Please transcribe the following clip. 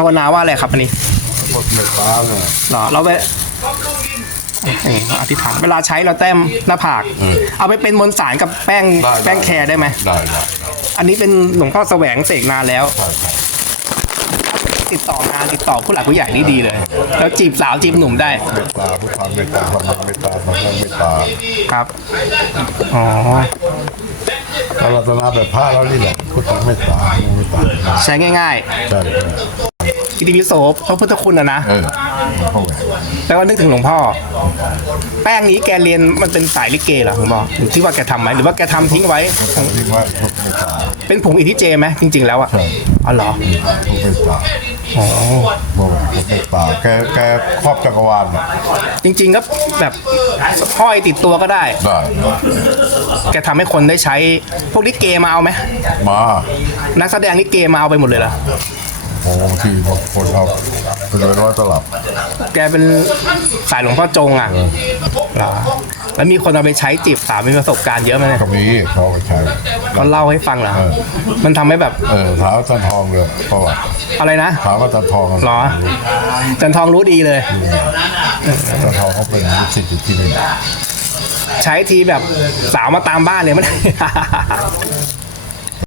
ภาวนาว่าอะไรครับอันนี้พวกเม็ดฟ้าเนี่ยเหรอเราไปเอออธิษฐานเวลาใช้เราแต้มหน้าผาก เอาไปเป็นมนต์สารกับแป้งแป้งแคร์ได้ไหมได้ได้อันนี้เป็นหลวงพ่อแสวงเสกนานแล้วใช่ใช่ติดต่องานติดต่อผู้หลักผู้ใหญ่นี่ดีเลย แล้วจีบสาวจีบหนุ่มได้เมตตาพุทธาเมตตาธรรมเมตตาสังฆเมตตาครับอ๋อถ้ารัตนาแบบพระแล้วนี่แหละพุทธาเมตตาเมตตาใช้ง่ายใช่ใช่ๆ อิติปิโสพระพุทธคุณนะนะ เออเข้าไปแล้วก็นึกถึงหลวงพ่อ แป้งนี้แกเรียนมันเป็นสายลิเกเหรอหลวงพ่อหรือที่ว่าแกทำไหมหรือว่าแกทำทิ้งไว้ทิ้งไว้พุทธเมตตาเป็นผงอิทธิเจไหมจริง ๆ แล้วอะใช่อ๋อเหรอพุทธเมตตาอ๋อโมพุทธเมตตาแกแกครอบจักรวาลน่ะจริง ๆ ก็แบบห้อยติดตัวก็ได้ ได้แกทำให้คนได้ใช้พวกลิเกมาเอาไหมมานักแสดงลิเกมาเอาไปหมดเลยเหรอ โอ้ที่บางคนเอาเป็นร้อยตลับ แกเป็นสายหลวงพ่อจงอะเหรอแล้วมีคนเอาไปใช้จีบสาวมีประสบการณ์เยอะไหมเนี่ยก็มีเขาไปใช้ เขาเล่าให้ฟังเหรอ เออ มันทำให้แบบเออถามอาจันทองเลยเพราะว่าอะไรนะถามอาจันทองเหรอจันทองรู้ดีเลย อาจันทองเขาเป็นลูกศิษย์อยู่ที่นี่ใช้ทีแบบสาวมาตามบ้านเลยมัน